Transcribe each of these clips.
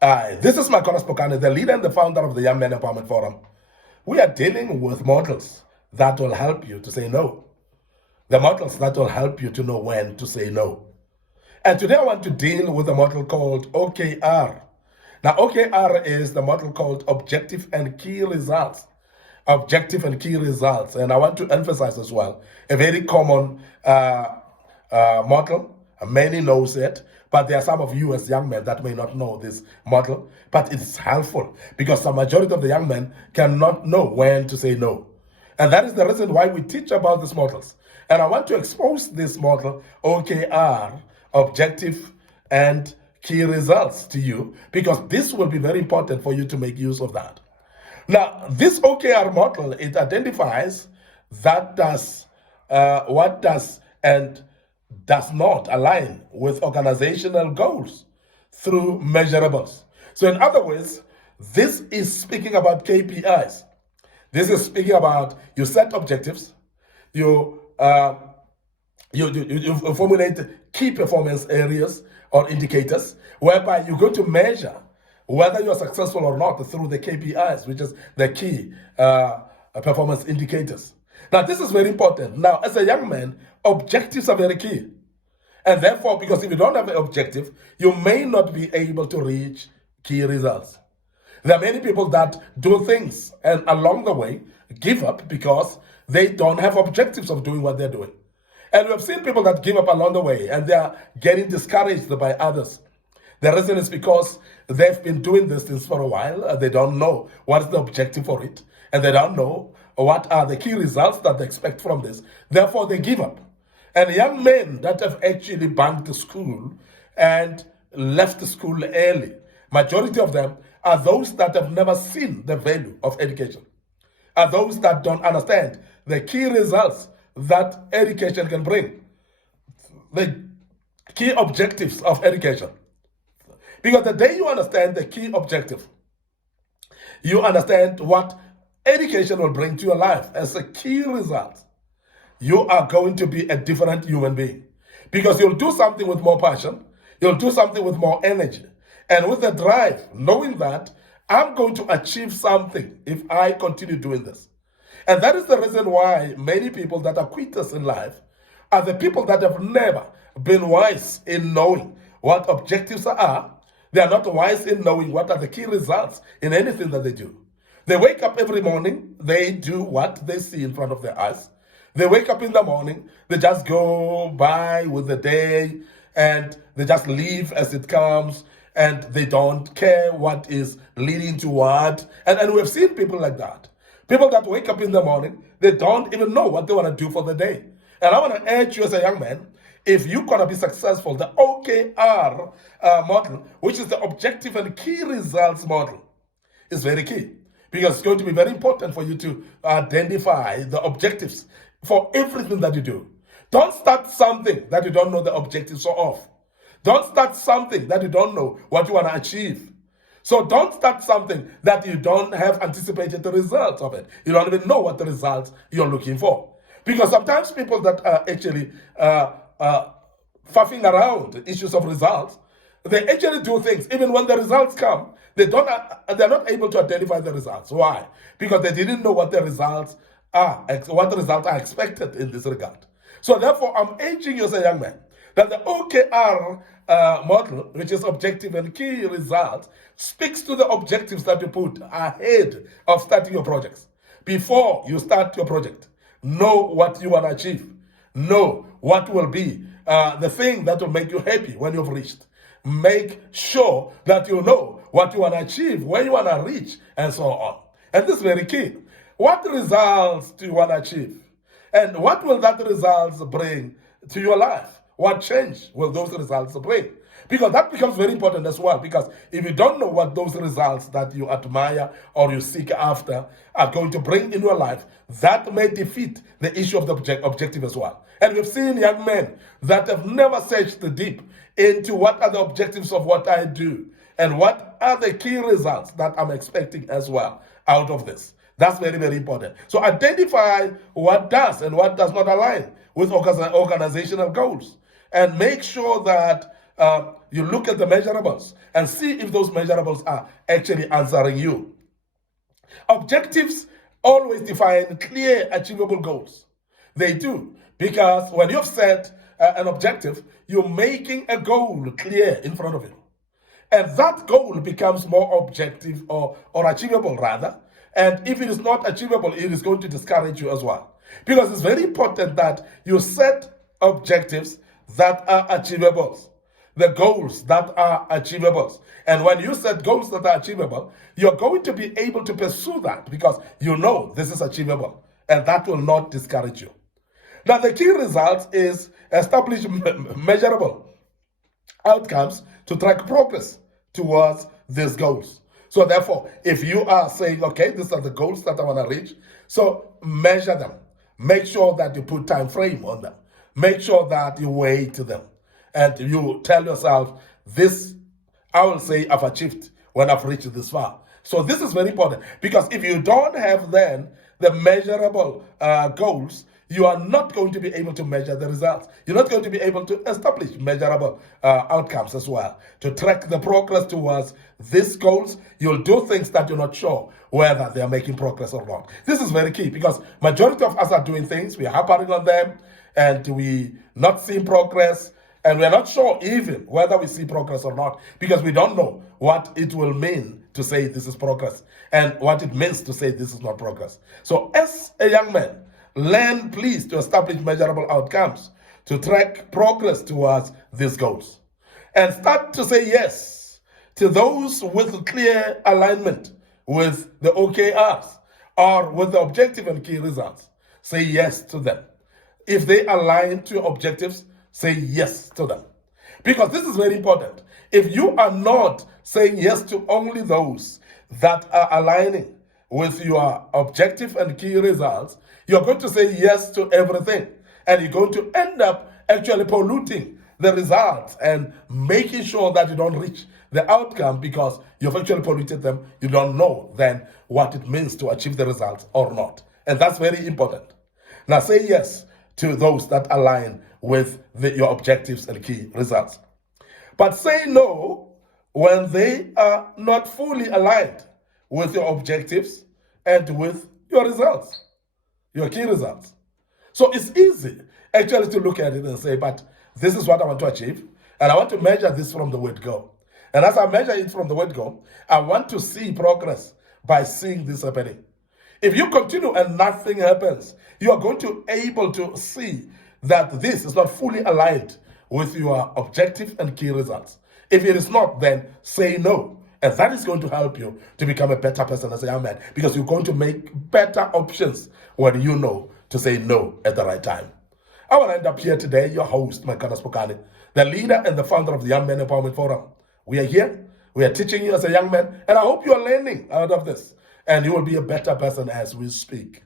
This is Micornus Phokane, the leader and the founder of the Young Men Empowerment Forum. We are dealing with models that will help you to say no. The models that will help you to know when to say no. And today I want to deal with a model called OKR. Now, OKR is the model called Objective and Key Results. Objective and Key Results. And I want to emphasize as well, a very common model. Many knows it, but there are some of you as young men that may not know this model, but it's helpful because the majority of the young men cannot know when to say no. And that is the reason why we teach about these models. And I want to expose this model, OKR, Objective and Key Results, to you, because this will be very important for you to make use of that. Now, this OKR model, it identifies what does and does not align with organizational goals through measurables. So in other words, this is speaking about KPIs. This is speaking about you set objectives, you formulate key performance areas or indicators, whereby you're going to measure whether you're successful or not through the KPIs, which is the key performance indicators. Now, this is very important. Now, as a young man, objectives are very key. And therefore, because if you don't have an objective, you may not be able to reach key results. There are many people that do things and along the way give up because they don't have objectives of doing what they're doing. And we've seen people that give up along the way and they are getting discouraged by others. The reason is because they've been doing this things for a while. They don't know what is the objective for it. And they don't know what are the key results that they expect from this. Therefore, they give up. And young men that have actually bunked the school and left the school early, majority of them are those that have never seen the value of education, are those that don't understand the key results that education can bring, the key objectives of education. Because the day you understand the key objective, you understand what education will bring to your life as a key result, you are going to be a different human being. Because you'll do something with more passion, you'll do something with more energy, and with the drive, knowing that I'm going to achieve something if I continue doing this. And that is the reason why many people that are quitters in life are the people that have never been wise in knowing what objectives are. They are not wise in knowing what are the key results in anything that they do. They wake up every morning, they do what they see in front of their eyes. They wake up in the morning, they just go by with the day, and they just leave as it comes, and they don't care what is leading to what. And we've seen people like that. People that wake up in the morning, they don't even know what they want to do for the day. And I want to urge you as a young man, if you're going to be successful, the OKR model, which is the objective and key results model, is very key. Because it's going to be very important for you to identify the objectives for everything that you do. Don't start something that you don't know the objectives of. Don't start something that you don't know what you want to achieve. So don't start something that you don't have anticipated the results of it. You don't even know what the results you're looking for. Because sometimes people that are actually faffing around issues of results, they actually do things. Even when the results come, they're not able to identify the results. Why? Because they didn't know what the results are, what the results are expected in this regard. So therefore, I'm urging you as a young man that the OKR model, which is objective and key results, speaks to the objectives that you put ahead of starting your projects. Before you start your project, know what you want to achieve. Know what will be the thing that will make you happy when you've reached. Make sure that you know what you want to achieve, where you want to reach, and so on. And this is very key. What results do you want to achieve? And what will that results bring to your life? What change will those results bring? Because that becomes very important as well. Because if you don't know what those results that you admire or you seek after are going to bring in your life, that may defeat the issue of the objective as well. And we've seen young men that have never searched deep into what are the objectives of what I do and what are the key results that I'm expecting as well out of this. That's very, very important. So identify what does and what does not align with organizational goals. And make sure that you look at the measurables and see if those measurables are actually answering you. Objectives always define clear, achievable goals. They do, because when you've set an objective, you're making a goal clear in front of you. And that goal becomes more objective or achievable, rather. And if it is not achievable, it is going to discourage you as well. Because it's very important that you set objectives that are achievable, the goals that are achievable. And when you set goals that are achievable, you're going to be able to pursue that because you know this is achievable, and that will not discourage you. Now, the key result is establish measurable outcomes to track progress towards these goals. So therefore, if you are saying, okay, these are the goals that I want to reach, so measure them. Make sure that you put time frame on them. Make sure that you weigh to them. And you tell yourself, this, I will say, I've achieved when I've reached this far. So this is very important, because if you don't have then the measurable goals, you are not going to be able to measure the results. You're not going to be able to establish measurable outcomes as well. To track the progress towards these goals, you'll do things that you're not sure whether they are making progress or not. This is very key, because majority of us are doing things, we are harping on them, and we not seeing progress, and we're not sure even whether we see progress or not, because we don't know what it will mean to say this is progress, and what it means to say this is not progress. So as a young man, learn, please, to establish measurable outcomes, to track progress towards these goals. And start to say yes to those with clear alignment with the OKRs or with the objective and key results. Say yes to them. If they align to your objectives, say yes to them. Because this is very important. If you are not saying yes to only those that are aligning with your objective and key results, you're going to say yes to everything. And you're going to end up actually polluting the results and making sure that you don't reach the outcome because you've actually polluted them. You don't know then what it means to achieve the results or not. And that's very important. Now say yes to those that align with your objectives and key results. But say no when they are not fully aligned with your objectives and with your results, your key results. So it's easy actually to look at it and say, but this is what I want to achieve, and I want to measure this from the word go. And as I measure it from the word go, I want to see progress by seeing this happening. If you continue and nothing happens, you are going to be able to see that this is not fully aligned with your objective and key results. If it is not, then say no. And that is going to help you to become a better person as a young man, because you're going to make better options when you know to say no at the right time. I want to end up here today, your host, Micornus Phokane, the leader and the founder of the Young Men Empowerment Forum. We are here, we are teaching you as a young man, and I hope you are learning out of this, and you will be a better person as we speak.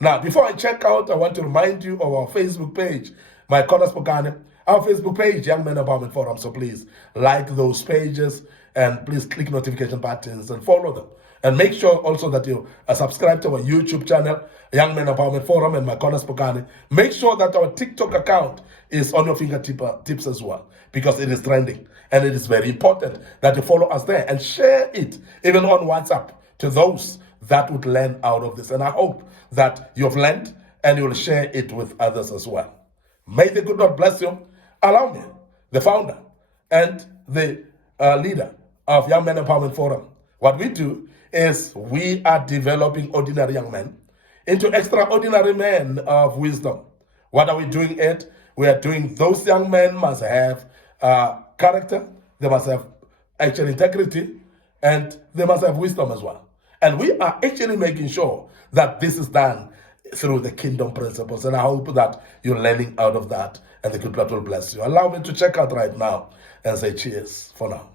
Now, before I check out, I want to remind you of our Facebook page, Micornus Phokane, our Facebook page, Young Men Empowerment Forum. So please like those pages, and please click notification buttons and follow them. And make sure also that you subscribe to our YouTube channel, Young Men Empowerment Forum and Micornus Phokane. Make sure that our TikTok account is on your fingertips as well, because it is trending. And it is very important that you follow us there and share it, even on WhatsApp, to those that would learn out of this. And I hope that you've learned and you'll share it with others as well. May the good Lord bless you. Allow me, the founder and the leader of Young Men Empowerment Forum. What we do is we are developing ordinary young men into extraordinary men of wisdom. What are we doing it? We are doing those young men must have character, they must have actual integrity, and they must have wisdom as well. And we are actually making sure that this is done through the kingdom principles. And I hope that you're learning out of that, and the good Lord will bless you. Allow me to check out right now and say cheers for now.